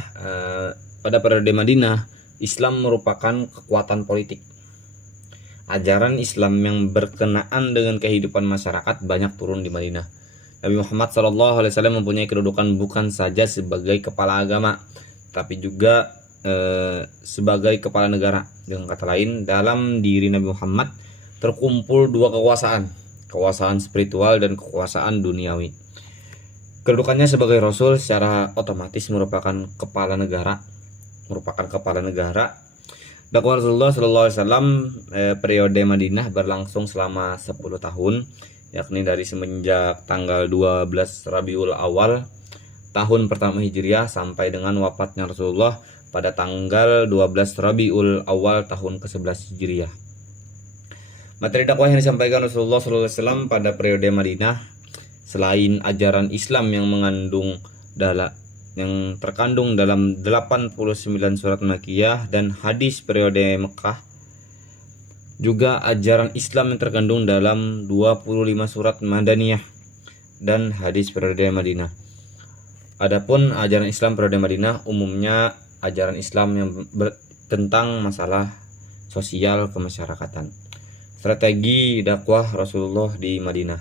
pada periode Madinah, Islam merupakan kekuatan politik. Ajaran Islam yang berkenaan dengan kehidupan masyarakat banyak turun di Madinah. Nabi Muhammad SAW mempunyai kedudukan bukan saja sebagai kepala agama, tapi juga sebagai kepala negara. Dengan kata lain, dalam diri Nabi Muhammad terkumpul dua kekuasaan spiritual dan kekuasaan duniawi. Kedudukannya sebagai Rasul secara otomatis merupakan kepala negara. Dakwah Rasulullah SAW periode Madinah berlangsung selama 10 tahun, yakni dari semenjak tanggal 12 Rabiul Awal tahun pertama Hijriah sampai dengan wafatnya Rasulullah pada tanggal 12 Rabiul Awal tahun ke-11 Hijriah. Materi dakwah yang disampaikan Rasulullah SAW pada periode Madinah, selain ajaran Islam yang terkandung dalam 89 surat Makkiyah dan hadis periode Mekah, juga ajaran Islam yang terkandung dalam 25 surat Madaniyah dan hadis periode Madinah. Adapun ajaran Islam periode Madinah umumnya ajaran Islam yang tentang masalah sosial kemasyarakatan. Strategi dakwah Rasulullah di Madinah.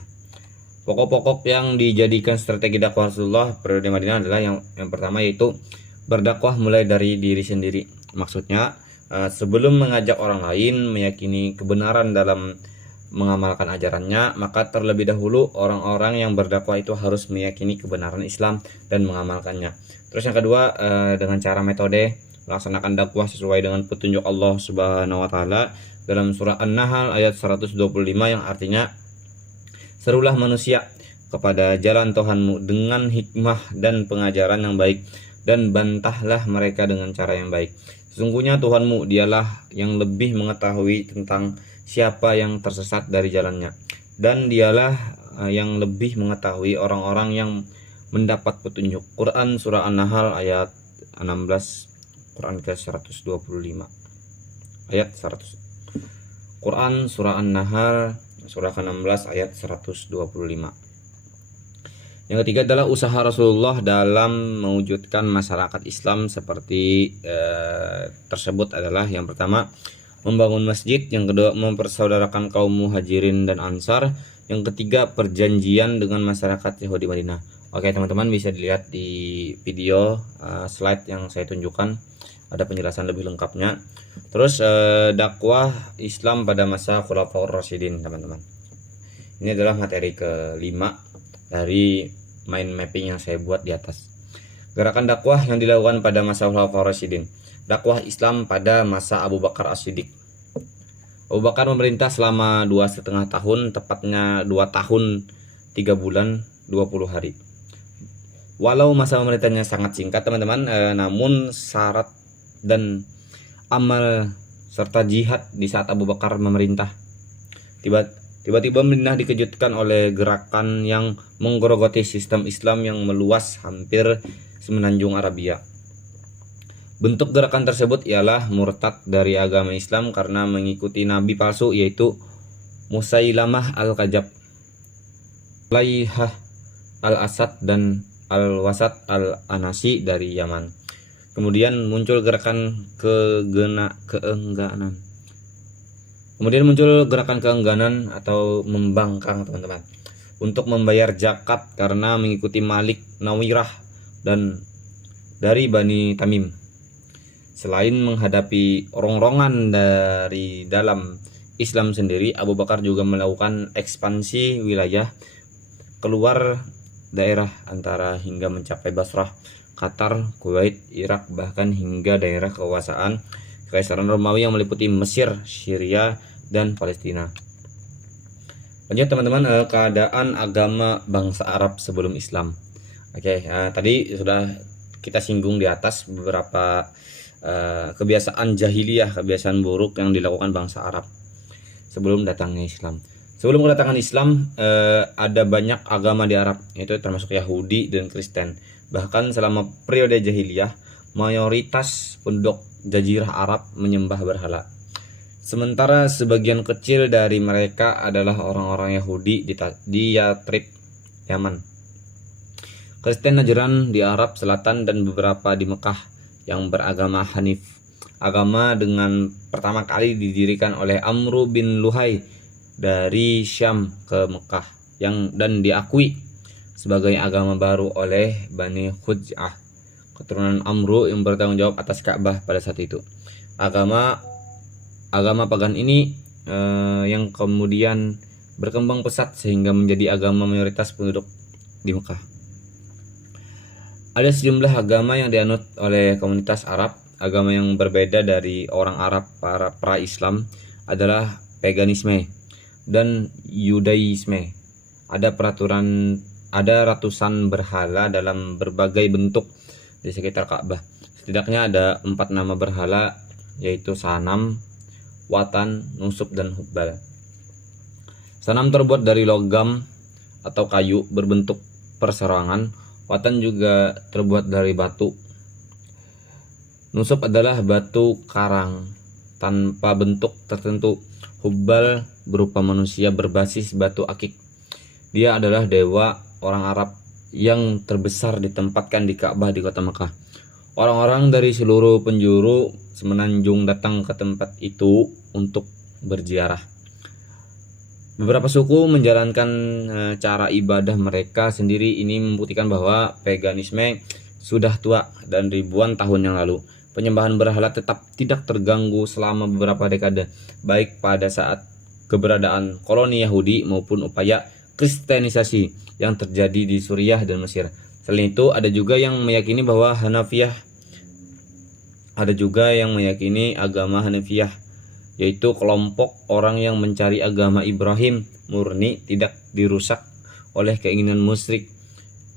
Pokok-pokok yang dijadikan strategi dakwah Rasulullah periode Madinah adalah yang pertama, yaitu berdakwah mulai dari diri sendiri. Maksudnya, sebelum mengajak orang lain meyakini kebenaran dalam mengamalkan ajarannya, maka terlebih dahulu orang-orang yang berdakwah itu harus meyakini kebenaran Islam dan mengamalkannya. Terus yang kedua, dengan cara metode melaksanakan dakwah sesuai dengan petunjuk Allah Subhanahu wa taala dalam surah An-Nahl ayat 125 yang artinya, serulah manusia kepada jalan Tuhanmu dengan hikmah dan pengajaran yang baik, dan bantahlah mereka dengan cara yang baik. Sesungguhnya Tuhanmu dialah yang lebih mengetahui tentang siapa yang tersesat dari jalannya, dan dialah yang lebih mengetahui orang-orang yang mendapat petunjuk. Quran surah An-Nahl ayat 16, Quran ke-125 ayat 100. Quran surah An-Nahl surah ke-16 ayat 125. Yang ketiga adalah usaha Rasulullah dalam mewujudkan masyarakat Islam seperti tersebut adalah, yang pertama, membangun masjid, yang kedua, mempersaudarakan kaum muhajirin dan ansar, yang ketiga, perjanjian dengan masyarakat Yahudi Madinah. Oke teman-teman, bisa dilihat di video slide yang saya tunjukkan, ada penjelasan lebih lengkapnya. Terus dakwah Islam pada masa Khulafaur Rasyidin, teman-teman. Ini adalah materi kelima dari mind mapping yang saya buat di atas. Gerakan dakwah yang dilakukan pada masa Khulafaur Rasyidin. Dakwah Islam pada masa Abu Bakar As-Siddiq. Abu Bakar memerintah selama 2,5 tahun, tepatnya 2 tahun 3 bulan 20 hari. Walau masa pemerintahnya sangat singkat teman-teman, namun syarat dan amal serta jihad di saat Abu Bakar memerintah. Tiba-tiba Madinah dikejutkan oleh gerakan yang menggerogoti sistem Islam yang meluas hampir semenanjung Arabia. Bentuk gerakan tersebut ialah murtad dari agama Islam karena mengikuti nabi palsu, yaitu Musailamah al-Kadzab, Laihah al-Asad, dan al-Wasat al-Anasi dari Yaman. Kemudian muncul keengganan atau membangkang teman-teman untuk membayar zakat karena mengikuti Malik Nawirah dan dari Bani Tamim. Selain menghadapi rongrongan dari dalam Islam sendiri, Abu Bakar juga melakukan ekspansi wilayah keluar daerah antara hingga mencapai Basrah, Qatar, Kuwait, Irak, bahkan hingga daerah kekuasaan Kekaisaran Romawi yang meliputi Mesir, Syria, dan Palestina. Lanjut teman-teman, keadaan agama bangsa Arab sebelum Islam. Tadi sudah kita singgung di atas beberapa kebiasaan jahiliyah, kebiasaan buruk yang dilakukan bangsa Arab sebelum datangnya Islam. Sebelum kedatangan Islam, ada banyak agama di Arab, yaitu termasuk Yahudi dan Kristen. Bahkan selama periode jahiliyah, mayoritas penduduk Jazirah Arab menyembah berhala. Sementara sebagian kecil dari mereka adalah orang-orang Yahudi di Yatrib, Yaman, Kristen Najran di Arab Selatan, dan beberapa di Mekah yang beragama Hanif. Agama dengan pertama kali didirikan oleh Amru bin Luhai dari Syam ke Mekah dan diakui sebagai agama baru oleh Bani Khuz'ah, keturunan Amru yang bertanggung jawab atas Ka'bah pada saat itu. Agama pagan ini yang kemudian berkembang pesat sehingga menjadi agama mayoritas penduduk di Mekah. Ada sejumlah agama yang dianut oleh komunitas Arab. Agama yang berbeda dari orang Arab para pra-Islam adalah paganisme dan Yudaisme. Ada ratusan berhala dalam berbagai bentuk di sekitar Ka'bah. Setidaknya ada 4 nama berhala, yaitu Sanam, Watan, Nusub, dan Hubbal. Sanam terbuat dari logam atau kayu berbentuk perserangan. Watan juga terbuat dari batu. Nusub adalah batu karang tanpa bentuk tertentu. Hubbal berupa manusia berbasis batu akik. Dia adalah dewa orang Arab yang terbesar ditempatkan di Ka'bah di kota Mekah. Orang-orang dari seluruh penjuru semenanjung datang ke tempat itu untuk berziarah. Beberapa suku menjalankan cara ibadah mereka sendiri. Ini membuktikan bahwa paganisme sudah tua dan ribuan tahun yang lalu. Penyembahan berhala tetap tidak terganggu selama beberapa dekade, baik pada saat keberadaan koloni Yahudi maupun upaya kristenisasi yang terjadi di Suriah dan Mesir. Selain itu, ada juga yang meyakini agama Hanafiyah, yaitu kelompok orang yang mencari agama Ibrahim murni, tidak dirusak oleh keinginan musyrik,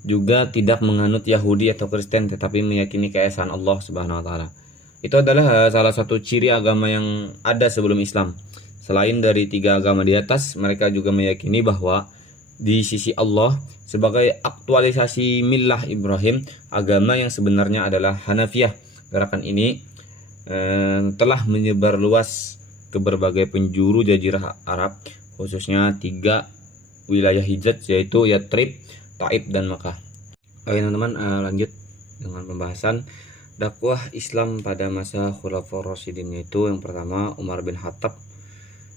juga tidak menganut Yahudi atau Kristen, tetapi meyakini keesaan Allah Subhanahu wa taala. Itu adalah salah satu ciri agama yang ada sebelum Islam. Selain dari 3 agama di atas, mereka juga meyakini bahwa di sisi Allah sebagai aktualisasi millah Ibrahim, agama yang sebenarnya adalah Hanafiyah. Gerakan ini telah menyebar luas ke berbagai penjuru Jazirah Arab, khususnya 3 wilayah Hijaz, yaitu Yatrib, Taif, dan Makkah. Oke teman-teman, lanjut dengan pembahasan dakwah Islam pada masa Khulafaur Rasyidin, yaitu yang pertama Umar bin Khattab.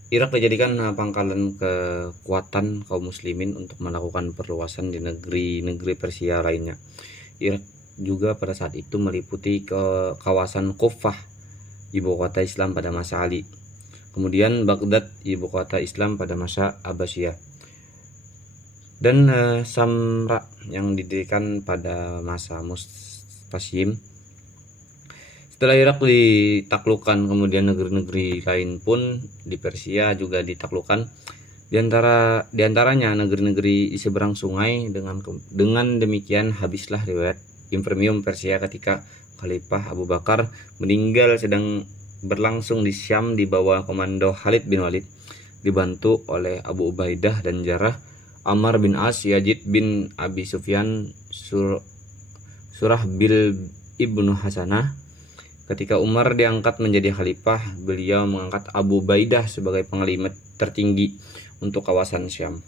Irak dijadikan pangkalan kekuatan kaum muslimin untuk melakukan perluasan di negeri-negeri Persia lainnya. Irak juga pada saat itu meliputi ke kawasan Kufah, ibu kota Islam pada masa Ali. Kemudian Baghdad, ibu kota Islam pada masa Abbasiyah. Dan Samra yang didirikan pada masa Mustasyim. Setelah Irak ditaklukkan, kemudian negeri-negeri lain pun di Persia juga ditaklukkan. Di antaranya negeri-negeri di seberang sungai. Dengan demikian habislah riwayat imperium Persia ketika Khalifah Abu Bakar meninggal sedang berlangsung di Syam di bawah komando Khalid bin Walid, dibantu oleh Abu Ubaidah dan Jarrah, Ammar bin As, Yazid bin Abi Sufyan, Surah bil Ibnu Hasanah. Ketika Umar diangkat menjadi khalifah, beliau mengangkat Abu Ubaidah sebagai panglima tertinggi untuk kawasan Syam.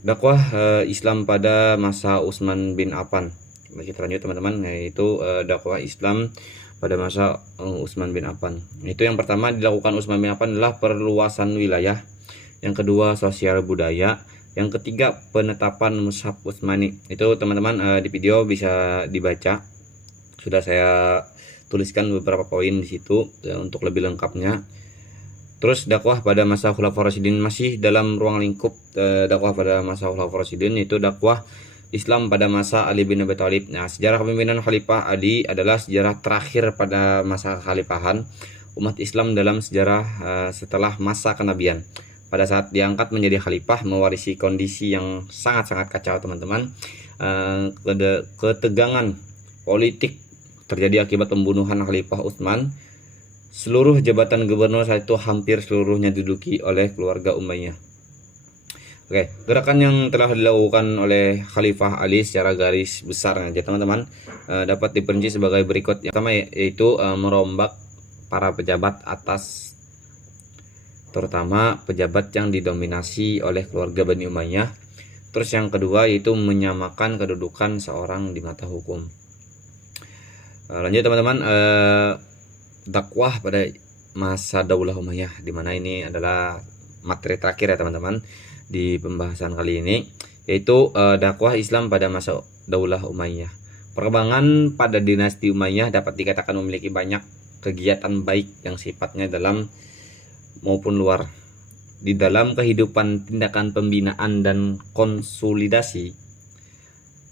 Dakwah Islam pada masa Utsman bin Affan. Kita lanjut teman-teman, yaitu dakwah Islam pada masa Utsman bin Affan. Itu yang pertama dilakukan Utsman bin Affan adalah perluasan wilayah. Yang kedua sosial budaya. Yang ketiga penetapan mushaf Utsmani. Itu teman-teman di video bisa dibaca. Sudah saya tuliskan beberapa poin di situ untuk lebih lengkapnya. Terus dakwah pada masa Khulafaur Rasyidin, masih dalam ruang lingkup dakwah pada masa Khulafaur Rasyidin, yaitu dakwah Islam pada masa Ali bin Abi Thalib. Nah, sejarah kepemimpinan Khalifah Ali adalah sejarah terakhir pada masa kekhalifahan umat Islam dalam sejarah setelah masa kenabian. Pada saat diangkat menjadi khalifah, mewarisi kondisi yang sangat-sangat kacau teman-teman. Ketegangan politik terjadi akibat pembunuhan Khalifah Utsman. Seluruh jabatan gubernur saat itu hampir seluruhnya diduduki oleh keluarga Umayyah. Oke, gerakan yang telah dilakukan oleh Khalifah Ali secara garis besar aja teman-teman dapat diperinci sebagai berikut. Yang pertama yaitu merombak para pejabat atas, terutama pejabat yang didominasi oleh keluarga Bani Umayyah. Terus yang kedua yaitu menyamakan kedudukan seorang di mata hukum. Lanjut teman-teman, dakwah pada masa Daulah Umayyah, dimana ini adalah materi terakhir ya teman-teman di pembahasan kali ini, yaitu dakwah Islam pada masa Daulah Umayyah. Perkembangan pada dinasti Umayyah dapat dikatakan memiliki banyak kegiatan baik yang sifatnya dalam maupun luar. Di dalam kehidupan tindakan pembinaan dan konsolidasi,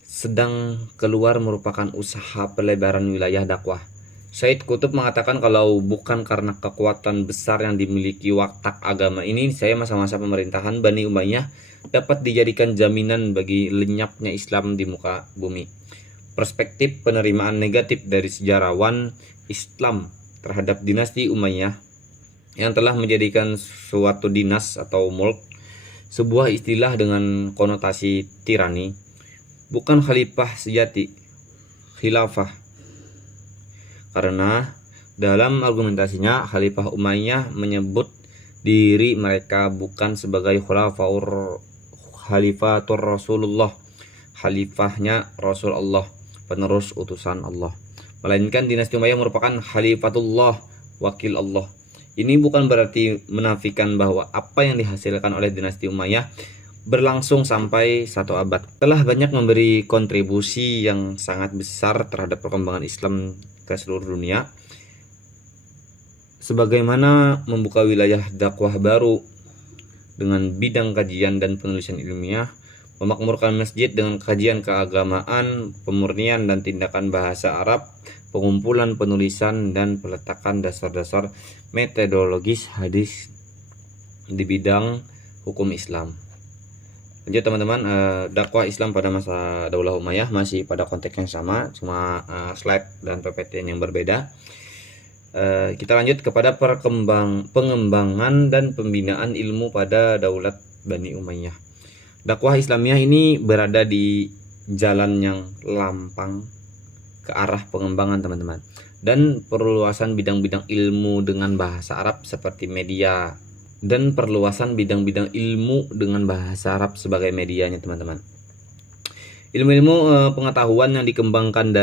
sedang keluar merupakan usaha pelebaran wilayah dakwah. Said Qutb mengatakan kalau bukan karena kekuatan besar yang dimiliki watak agama ini, saya masa-masa pemerintahan Bani Umayyah dapat dijadikan jaminan bagi lenyapnya Islam di muka bumi. Perspektif penerimaan negatif dari sejarawan Islam terhadap dinasti Umayyah yang telah menjadikan suatu dinas atau mulk sebuah istilah dengan konotasi tirani, bukan khalifah sejati, khilafah. Karena dalam argumentasinya Khalifah Umayyah menyebut diri mereka bukan sebagai khalifatur Rasulullah, khalifahnya Rasulullah, penerus utusan Allah, melainkan dinasti Umayyah merupakan khalifatullah, wakil Allah. Ini bukan berarti menafikan bahwa apa yang dihasilkan oleh dinasti Umayyah berlangsung sampai 1 abad telah banyak memberi kontribusi yang sangat besar terhadap perkembangan Islam ke seluruh dunia, sebagaimana membuka wilayah dakwah baru dengan bidang kajian dan penulisan ilmiah, memakmurkan masjid dengan kajian keagamaan, pemurnian dan tindakan bahasa Arab, pengumpulan penulisan dan peletakan dasar-dasar metodologis hadis di bidang hukum Islam. Lanjut teman-teman, dakwah Islam pada masa Daulah Umayyah masih pada konteks yang sama, cuma slide dan PPT yang berbeda. Kita lanjut kepada pengembangan dan pembinaan ilmu pada Daulat Bani Umayyah. Dakwah Islamiyah ini berada di jalan yang lampang ke arah pengembangan teman-teman, dan perluasan bidang-bidang ilmu dengan bahasa Arab seperti media, dan perluasan bidang-bidang ilmu dengan bahasa Arab sebagai medianya teman-teman. Ilmu-ilmu pengetahuan yang dikembangkan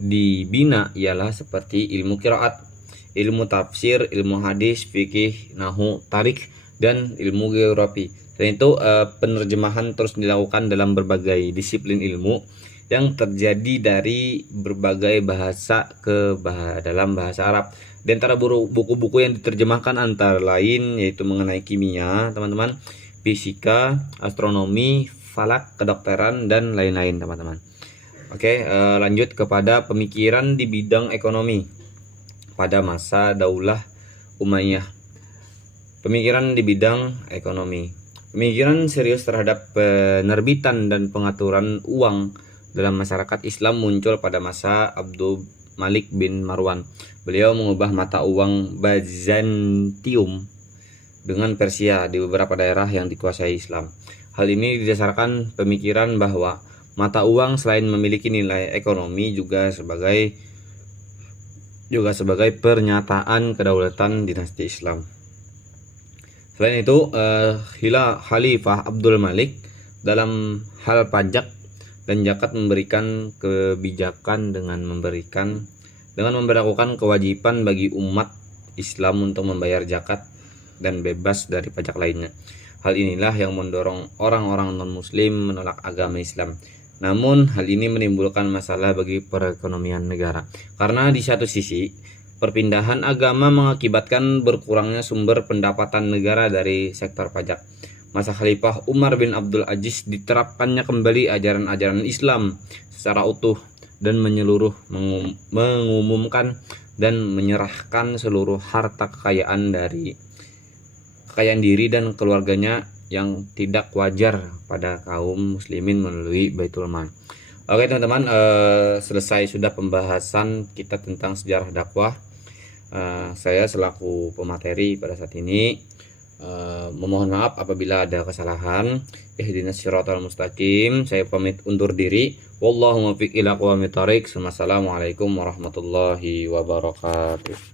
dibina ialah seperti ilmu qiraat, ilmu tafsir, ilmu hadis, fikih, nahwu, tarik, dan ilmu geografi. Dan itu penerjemahan terus dilakukan dalam berbagai disiplin ilmu yang terjadi dari berbagai bahasa dalam bahasa Arab. Di antara buku-buku yang diterjemahkan antara lain yaitu mengenai kimia, teman-teman, fisika, astronomi, falak, kedokteran, dan lain-lain, teman-teman. Oke, lanjut kepada pemikiran di bidang ekonomi pada masa Daulah Umayyah. Pemikiran di bidang ekonomi. Pemikiran serius terhadap penerbitan dan pengaturan uang dalam masyarakat Islam muncul pada masa Abdul Malik bin Marwan. Beliau mengubah mata uang Byzantium dengan Persia di beberapa daerah yang dikuasai Islam. Hal ini didasarkan pemikiran bahwa mata uang selain memiliki nilai ekonomi juga sebagai pernyataan kedaulatan dinasti Islam. Selain itu, Khalifah Abdul Malik dalam hal pajak dan zakat memberikan kebijakan dengan memberlakukan kewajiban bagi umat Islam untuk membayar zakat dan bebas dari pajak lainnya. Hal inilah yang mendorong orang-orang non-muslim menolak agama Islam. Namun hal ini menimbulkan masalah bagi perekonomian negara. Karena di satu sisi, perpindahan agama mengakibatkan berkurangnya sumber pendapatan negara dari sektor pajak. Masa Khalifah Umar bin Abdul Aziz diterapkannya kembali ajaran-ajaran Islam secara utuh dan menyeluruh, mengumumkan dan menyerahkan seluruh harta kekayaan diri dan keluarganya yang tidak wajar pada kaum muslimin melalui Baitul Mal. Oke teman-teman, selesai sudah pembahasan kita tentang sejarah dakwah. Saya selaku pemateri pada saat ini memohon maaf apabila ada kesalahan. Ihdinas siratal mustaqim. Saya pamit undur diri. Wallahu muwaffiq ila aqwamit thoriq. Wassalamualaikum warahmatullahi wabarakatuh.